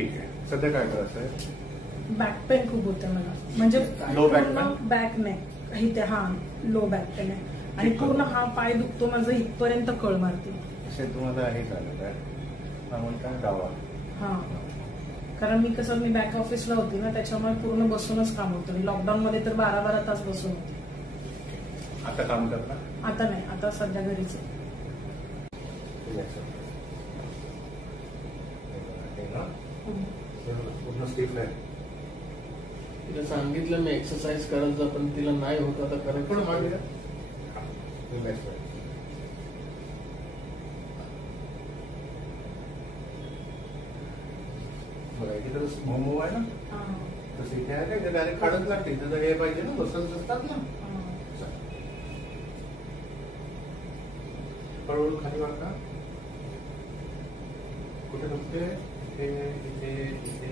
ठीक आहे. सध्या काय त्रास आहे? बॅक पेन खूप होते मला, म्हणजे लो बॅक बॅक नाही इथे, हा लो बॅक पेन आहे आणि पूर्ण हा पाय दुखतो माझं, इथपर्यंत कळ मारते. असे तुम्हाला हे झालं काय म्हणता डावा? हा, कारण मी कसं, मी बॅक ऑफिसला होती ना, त्याच्यामुळे पूर्ण बसूनच काम होतं. लॉकडाऊन मध्ये तर 12-12 तास बसून होते. आता काम करता? आता नाही, आता सध्या घरीच आहे. पूर्ण स्टिफ आहे. तिला सांगितलं मी एक्सरसाइज करायचं, पण तिला नाही होत. आता करायचं पण मागे तर मोमो आहे ना, तसं इथे आहे काय डायरेक्ट काढत लागते. तर हे पाहिजे ना, बसत असतात ना. हळूहळू खाली वाका. कुठे दुखते? इथे इथे इथे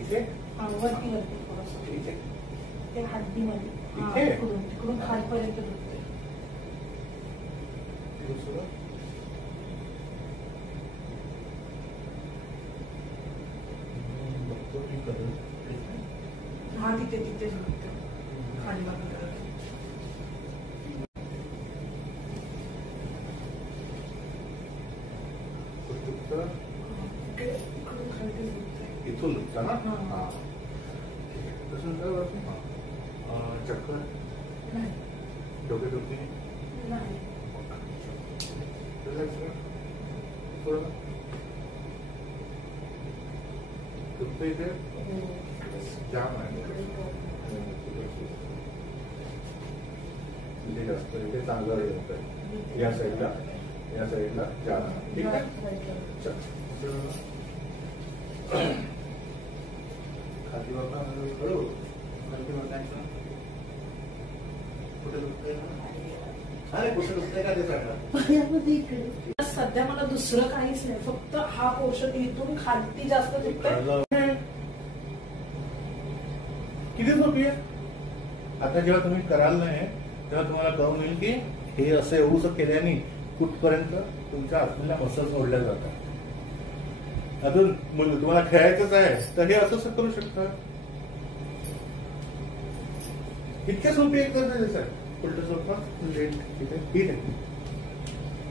इथे वरती वरती थोडंसं इथे ते हड्डीमध्ये, तिकडून खालपर्यंत दुखते. हा, तिथे तिथेच दुखते खाली बाजूला. इथून दुखता ना? हा, तसं चक्कर, डोके दुखते नाही, दुखतं इथे जाम आहे. इथे जास्त, इथे चांगलं होतं. या साईडला जाम आहे. ठीक आहे. खाली बाबा हळू खाली बघायचं. कुठे दुखतंय? अरे कुठे दुखतंय का ते सांगा. सध्या मला दुसरं काहीच नाही, फक्त हा पोर्शन इथून खालती जास्त दुखतंय. किती सोपी आहे. आता जेव्हा तुम्ही कराल नाही तेव्हा तुम्हाला कळून येईल की हे असं एवढंच केल्याने कुठपर्यंत तुमच्या आतल्या मसल्स ओढल्या जातात. अजून तुम्हाला खेळायचंच आहे तर हे असं करू शकता. इतक्या सोपी एक्सरसाइज आहे. उलट सोपा लेट ठीक आहे.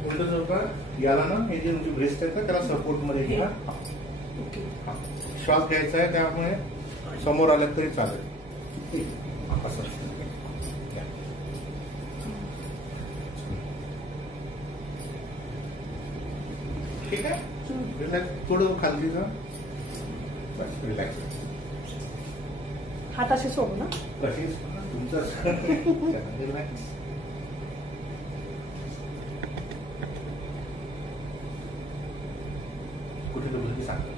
उलट सोपा याला ना, हे जे तुमची ब्रेस्ट आहे त्याला सपोर्ट मध्ये घ्या. श्वास घ्यायचा आहे, त्यामुळे समोर आलं तरी चालेल. असं ठीक आहे. रिलॅक्स, थोडं खाली जा. बस रिलॅक्स. हात असे सोडू ना, कशीच तुमचं रिलॅक्स. कुठे तुम्ही सांगता.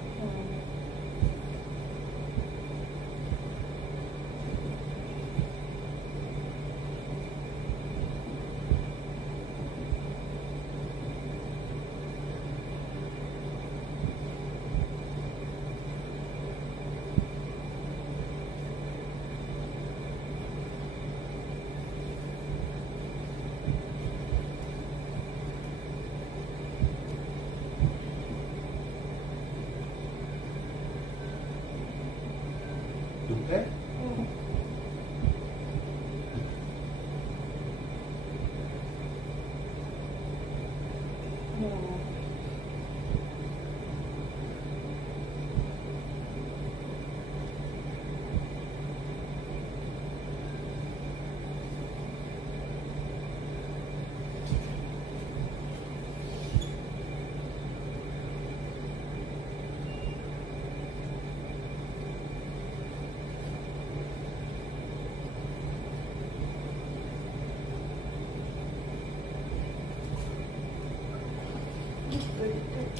दुखतंय?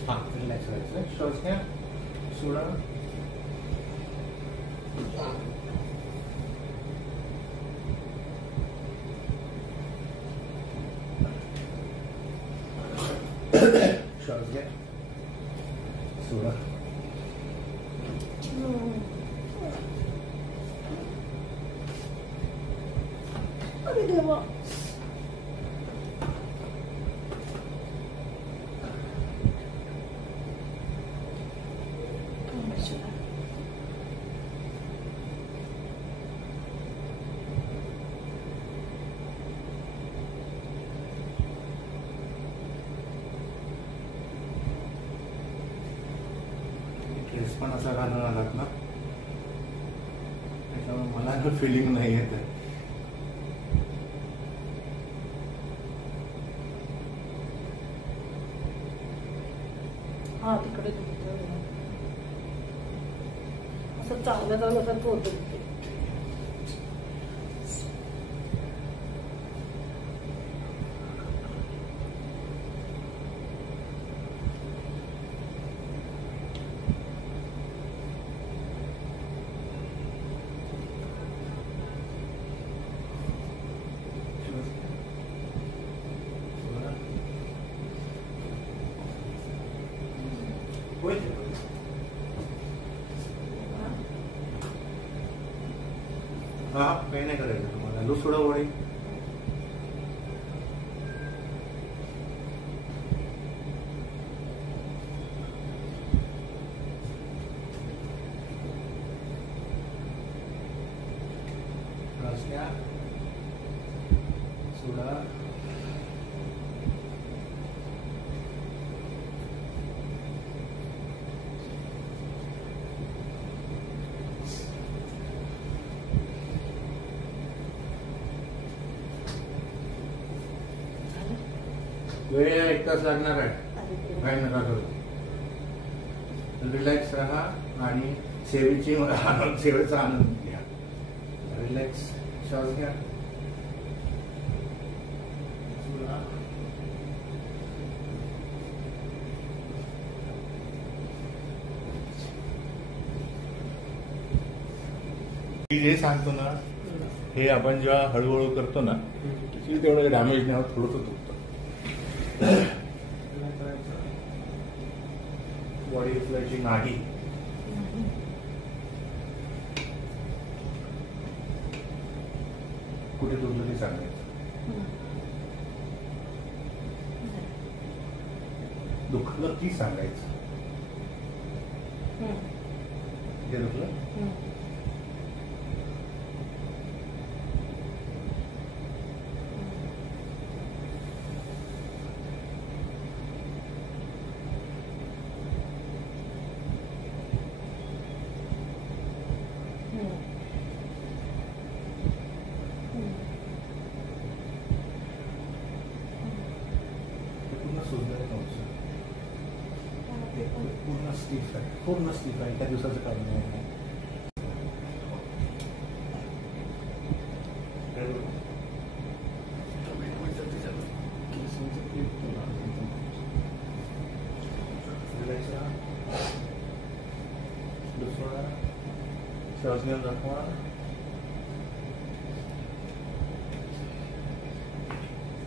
हाँ रिलैक्स रिलैक्स श्वास घ्या सोडा श्वास घ्या सोडा अरे देवा ड्रेस पण असा घालून आलात ना, त्याच्यामुळे मला ना फिलिंग नाही येत आहे. हा तिकडे दुखतोय. असं चांगलं चालल्यासारखं होतं तिथे. हा काही नाही करायचं तुम्हाला. लूज थोडं वडी. सोडा. वेळ 1 तास लागणार आहे. काय नका करू. रिलॅक्स राहा आणि सेवेचा आनंद घ्या. रिलॅक्स श्वास घ्या. मी जे सांगतो ना, हे आपण जेव्हा हळूहळू करतो ना, तेवढं डॅमेज नाही होत, थोडंसं दुखतं. बॉडी उचलायची नाही. कुठे दुखलं ते सांगायचं. दुखलं की सांगायचं. कुठे दुखलं. पूर्ण स्टीफ आहे. एका दिवसाचं काम नाही. श्वास घेऊन दाखवा.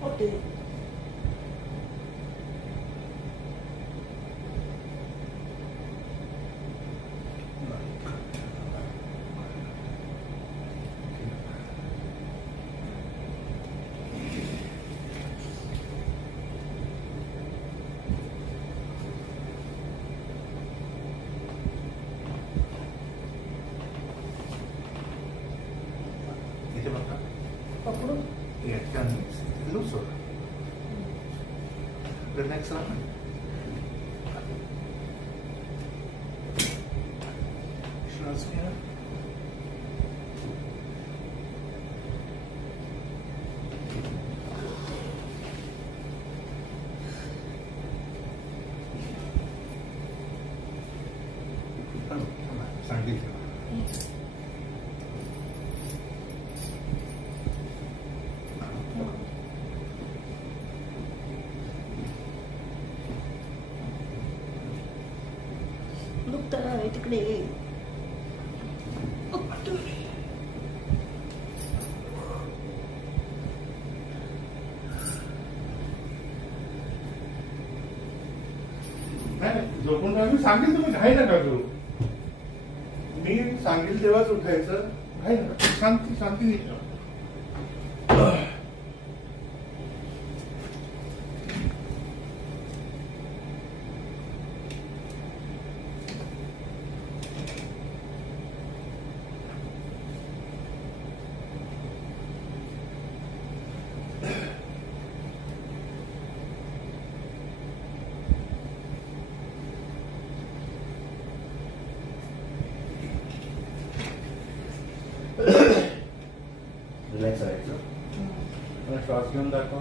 ओके. पकडू. लूज होतं. रिलॅक्स राहा. श्वास घ्या. सांगितलं. दुखतं आहे तिकडे. झोपून मी सांगेल तुम्ही घाई नका करू. मी सांगेल तेव्हाच उठायचं. घाई नका. शांती शांती निघा. श्वास घेऊन दाखवा.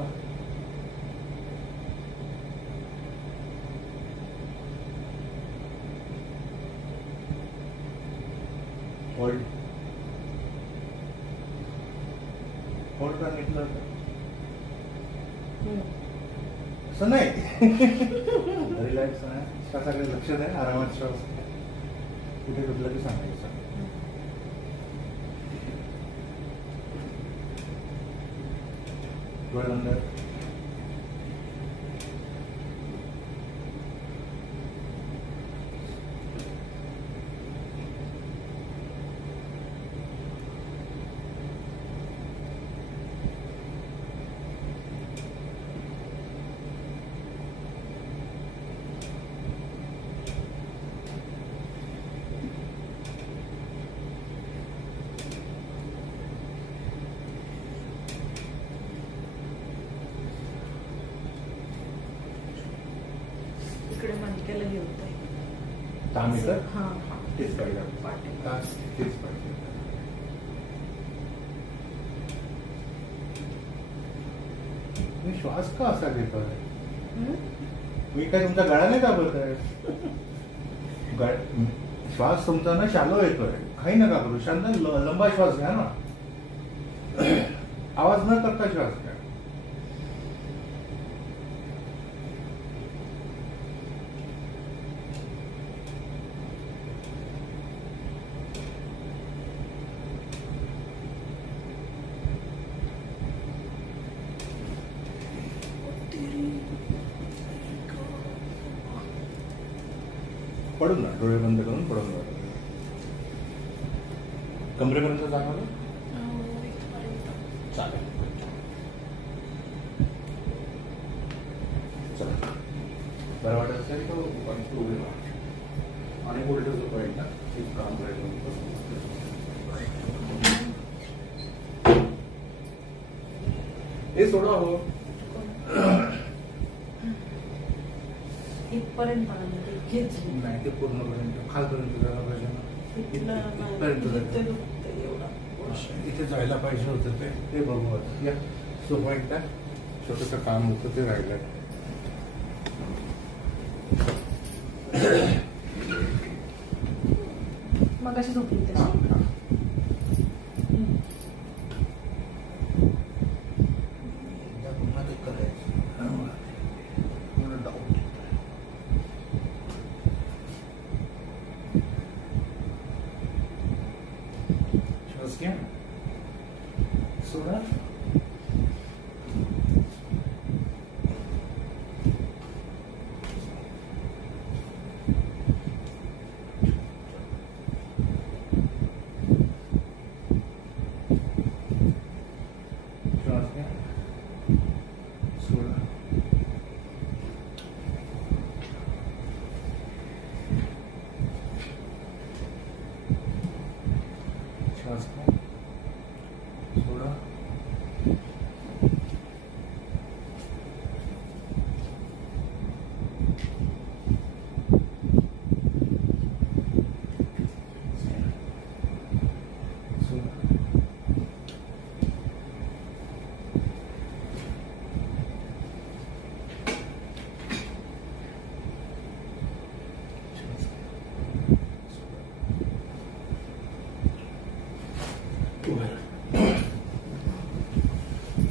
होल्ड. होल्ड का निघलं होतं. असं नाही. रिलॅक्स आहे. श्वासाकडे लक्ष द्या. आरामात श्वास घ्या. कुठे कुठलं की सांगायचं. डोळे बंद. इकडे मणक्याला घेऊन ताण येतं. हा हा तेच पाहिजे. पाठी. तेच पाहिजे. मी श्वास का असा घेतोय? मी काय तुमचा गळा नाही दाबत आहे. श्वास तुमचा ना शालो येतोय. काही नका करू. शांत लंबा श्वास घ्या ना. आवाज न करता श्वास घ्या. पडून ना. डोळे बंद करून पडून जा. कमरेपर्यंत जाणार चालेल. चला. बरं वाटत असेल तर उभे राहा. आणि उलट झोपायला एक काम करायचं. हे सोडा हो. इथपर्यंत घेतली नाही ते पूर्णपर्यंत खालपर्यंत जायला पाहिजे ना. इथे जायला पाहिजे होतं ते बघू. आता या सोपा एकदा छोटंसं काम होतं ते राहिलं. मग अशी झोपली तशी. पुन्हा ते करायचं. मला डाऊट येतोय. श्वास घ्या. सोडा. श्वास घ्या. सोडा. श्वास घ्या. सोडा.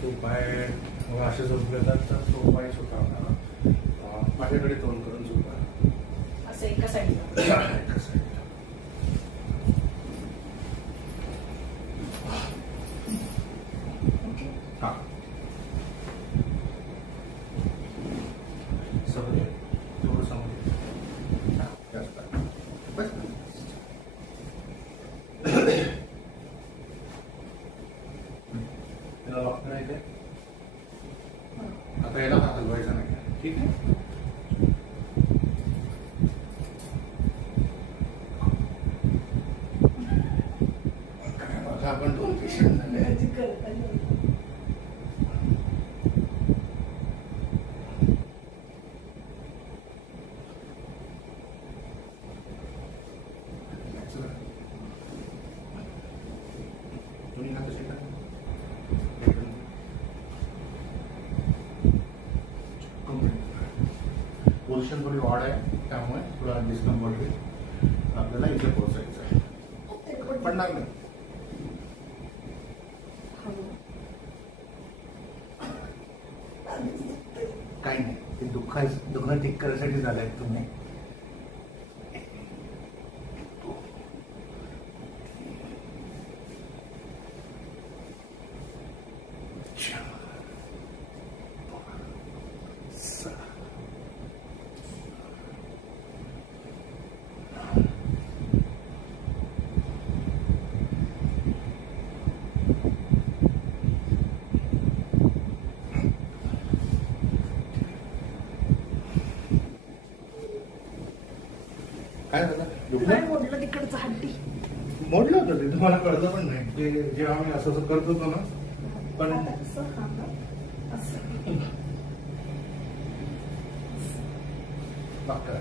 तो पाय असे झोपले तर तो पाय छोटा होता. माझ्याकडे तोंड करून झोपा. असं एका साईडला. एका साईडला. हा. समोर ये. तेवढं समोर ये. हा, जास्त आहे. बस. त्याला लॉक करायचंय. आता याला हात हलवायचा नाही. ठीक आहे. आपण दोन पेशंट झाले. तुम्ही हात असे टाका. पोझिशन थोडी वाढ आहे, त्यामुळे थोडा डिस्कम्फर्ट होईल. आपल्याला इथे पोहोचायचं आहे. पडणार नाही. काही नाही, ते दुःख ठीक करायसाठी झालंय तुम्ही. काय झालं? काय मोडलं तिकडचं हड्डी? मोडलं होतं ते, तुम्हाला कळतं पण नाही. ते जेव्हा आम्ही असं असं करत होतो ना, पण डॉक्टर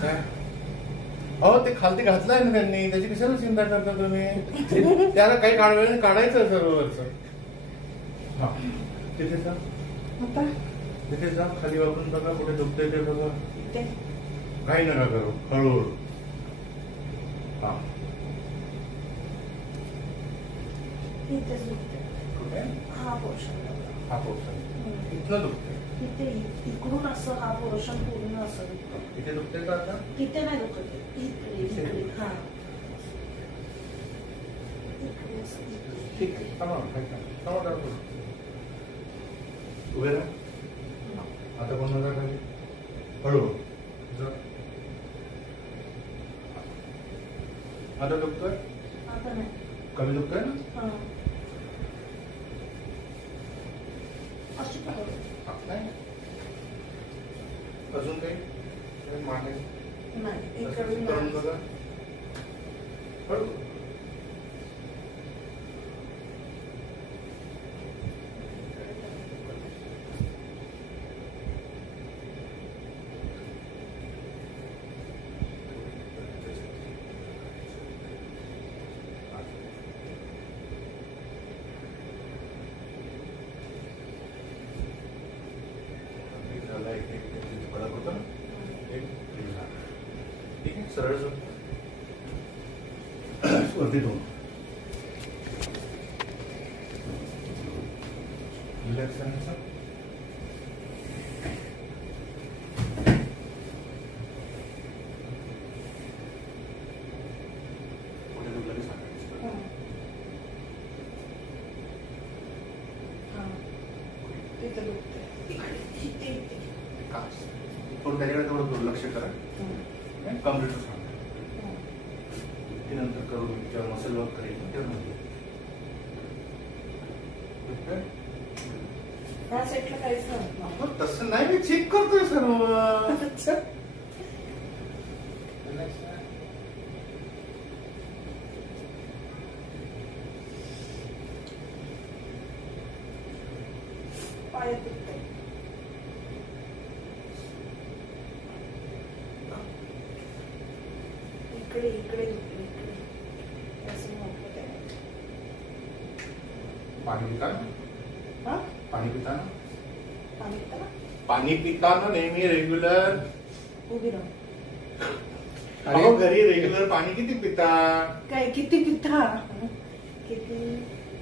काय? अहो, ते खालती घातलंय ना त्यांनी, त्याची कशाला चिंता करता तुम्ही? त्याला काही वेळेने काढायचं सर्ववरच. हा, तिथे जा, तिथे जा, खाली वापरून बघा कुठे दुखतंय ते बघा. काही नका करू, हळूहळू. हा, कुठे? हा पोर्शन इथलं दुखतंय. इकडून असं हा पोर्शन पूर्ण असं दुखतं. इथे दुखतंय का आता? इथे नाही दुखत, इकडे. हा, ठीक आहे, थांबा, थांबा. उभे राहा. आता कोण नका खाली, हळूहळू जा. आता दुखतोय? आता नाही. कमी दुखतोय ना? हा, अशी पकड. नाही. अजून काही मागे नाही, करून इकडून बघा. हळू. कडक होतं ना, ठीक आहे. सरळ वरती दोन रिलॅक्स करायचं. कुठे दुखलं सांगायचं. तिथे दुखते. थोडं त्याच्याकडे थोडं दुर्लक्ष करा. कम्प्युटर सांगा, ती नंतर करून जेव्हा मसल वर्क करेल तेव्हा. ह्या साईडला काहीच नाही. तसं नाही, मी चेक करतोय सर्व. पायात दुखते. इकडे इकडे दुखते, इकडे असं मोठं काय. पाणी पिता ना? हा, पाणी पिता ना? पाणी पिता ना? पाणी पिता ना नेहमी रेग्युलर? उभी राहून. अहो, घरी रेग्युलर पाणी किती पिता? काय किती पिता? किती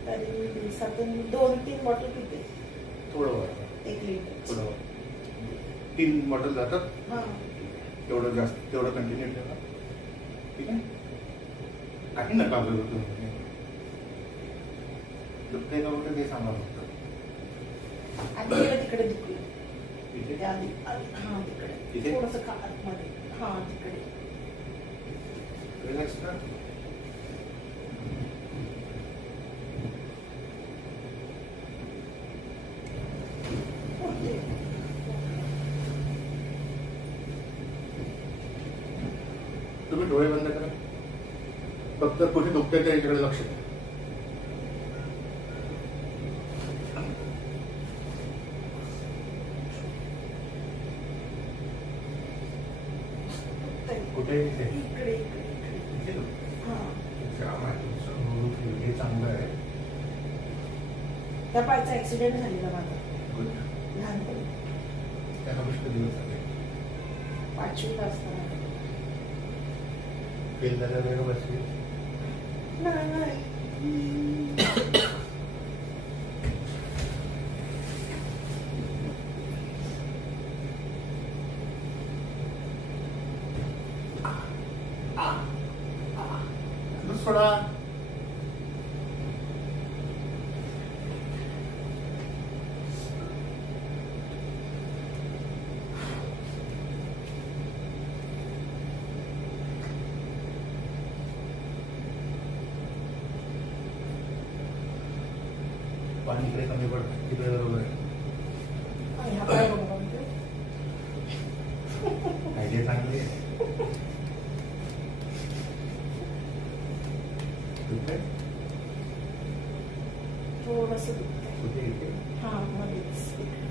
तरी दिवसातून 2-3 बॉटल पिते. थोडं वर, 1 लिटर. थोडं वर. 3 बॉटल जातात. हा, तेवढं जास्त, तेवढं कंटिन्यू ठेवा. ठीक आहे. काही नका बोलू तुम्ही. दुखते का कुठे ते सांगा फक्त. आधी गेलं तिकडे दुखलं. इथे ते आधी हा तिकडे इथे? थोडंसं आतमध्ये. हा तिकडे. रिलॅक्स करा. तुम्ही डोळे बंद करा. फक्त कुठे दुखते त्याच्याकडे लक्ष द्या. कुठे इथे? इकडे इकडे इकडे. इथे दुखते. हा जाम आहे तुमचं. हे चांगलं आहे. त्या पायचा ऍक्सिडेंट झालेला माझा गुड. लहानपणी. त्याला पुष्कळ दिवस झाले. 5वीला असताना. फेल झाल्या वेळ बसली. नाही. सोडा. पाणी इकडे कमी पडतं तिकडे बरोबर आहे. ह्या पाय बघा बघते. आयडिया चांगली आहे. दुखतंय? थोडंसं दुखतंय. कुठे इथे? हा मध्येच इकडे.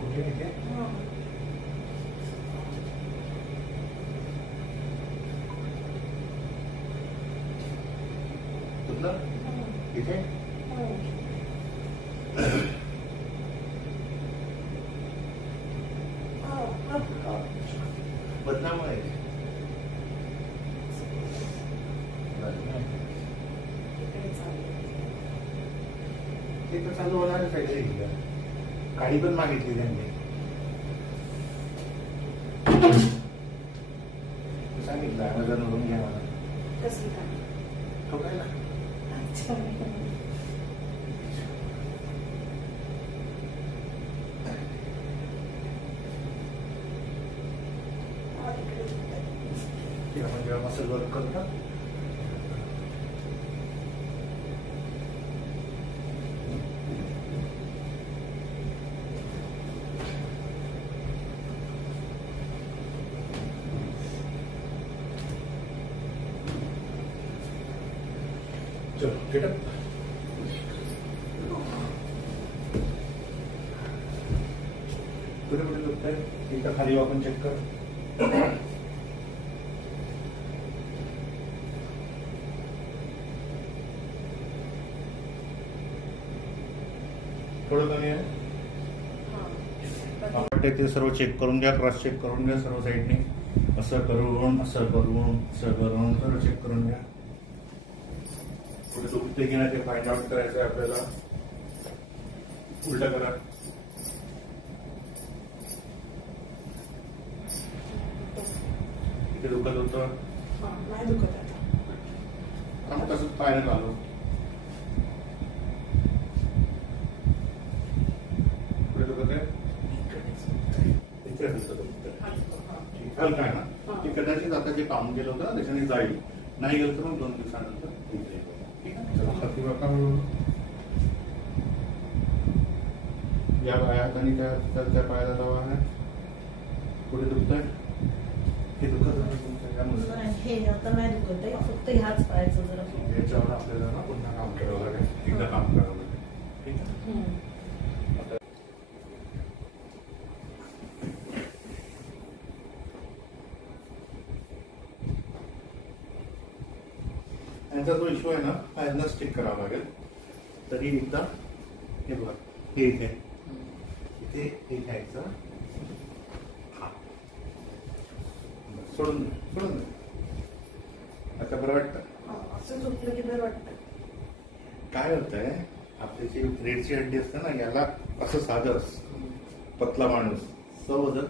कुठे इथे? हा. दुखलं? इथे? बदनाम आहे. इकडे चालू. ते तर चालू होणारच आहे घरी. गाडी पण मागितली त्यांनी. सांगितलं अमेझॉनवरून घ्या मला. कसली काय? ठोकायला. अच्छा. हा, इकडे दुखतंय. ते आपण जेव्हा मसल वर्क करतो चलो गेट अप. कुठे कुठे दुखतंय? इथं खाली वाकून चेक कर. थोडं कमी आहे. हा. आपण ते सर्व चेक करून घ्या. क्रॉस चेक करून घ्या सर्व साईडने. असं करून असं करून असं करून सर्व चेक करून घ्या. कुठे दुखते की नाही ते फाइंड आउट करायचं आहे आपल्याला. उलटा करा. इथे दुखत होतं. हा, नाही दुखत आता. आम्ही तसंच पायने घालू. कुठे दुखत आहे? इकडे दुखत हलका आहे ना. ते कदाचित आता जे काम केलं होतं त्याच्याने जाईल. नाही गेलं तर मग 2 दिवसानंतर ठीक आहे. चला, छाती वाका. या पायात आणि त्या पायाला दवा आहे. पुढे दुखतंय? हे दुखत आहे तुमच्या यामध्ये? नाही, हे आता नाही दुखत आहे. फक्त ह्याच पायाचं जरा. याच्यावर आपल्याला ना पुन्हा काम करावं लागेल. एकदा काम करावं लागेल. ठीक आहे. यांचा जो इश्यू आहे ना हा यांना स्टिक करावा लागेल. तरी एकदा हे बघा हे इथे इथे हे घ्यायचं. हा सोडून दे सोडून दे. आता बरं वाटतं. असं झोपलं की बरं वाटतं. काय होतंय, आपली जी रेडची हड्डी असते ना, याला असं साधं पतला माणूस असं वजन,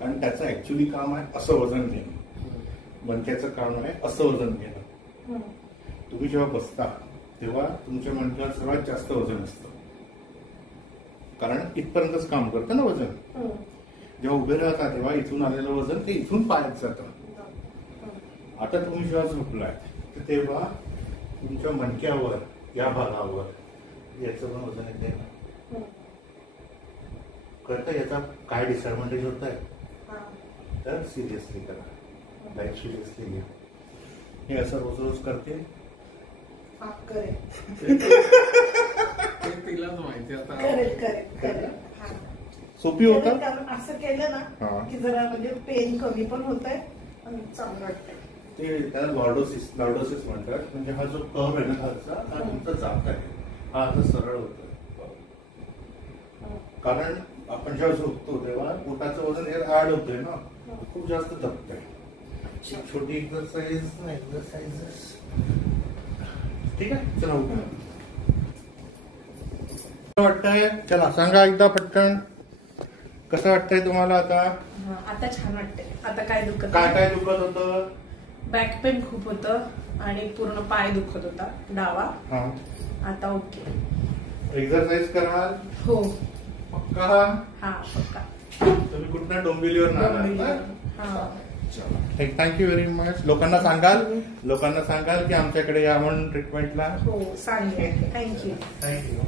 कारण त्याचं ऍक्च्युली काम आहे असं वजन घेणं, मणक्याचं काम आहे असं वजन घेणं. तुम्ही जेव्हा बसता तेव्हा तुमच्या मणक्यावर सर्वात जास्त वजन असतं, कारण इथपर्यंतच काम करतं ना वजन. जेव्हा उभे राहता तेव्हा इथून आलेलं वजन ते इथून पायात जातं. आता तुम्ही जेव्हा झोपलाय तर तेव्हा तुमच्या मणक्यावर, या भागावर याचं पण वजन येते ना. कळतं याचा काय डिसएडव्हान्टेज होत आहे, तर सिरियसली करा, लाईफ सिरियसली घ्या. हे असं रोज रोज करते. तिलाच माहिती आता. करेल. सोपी होतं. कारण असं केलं ना की जरा म्हणजे पेन कमी पण होत आहे आणि चांगलं वाटतंय. ते त्याला लॉर्डोसिस म्हणतात. म्हणजे हा जो कर्व आहे ना खालचा, हा तुमचा जात आहे, हा आता सरळ होतोय. कारण आपण जेव्हा झोपतो तेव्हा पोटाचं वजन हे ऍड होतंय ना, खूप जास्त दबतंय. छोटी एक्सरसाइज. ठीक आहे, चला उठा. वाटतंय, चला सांगा एकदा पटकन, कसं वाटतंय तुम्हाला आता? आता छान वाटतंय. आता काय दुखत काय काय दुखत होतं? बॅक पेन खूप होतं आणि पूर्ण पाय दुखत होता डावा. आता ओके. एक्सरसाइज कराल? हो. पक्का? हा पक्का. तुम्ही कुठल्या डोंबिवलीवर थँक्यू व्हेरी मच. लोकांना सांगाल की आमच्याकडे या म्हणून ट्रीटमेंटला? हो सांगेल. थँक्यू. थँक्यू.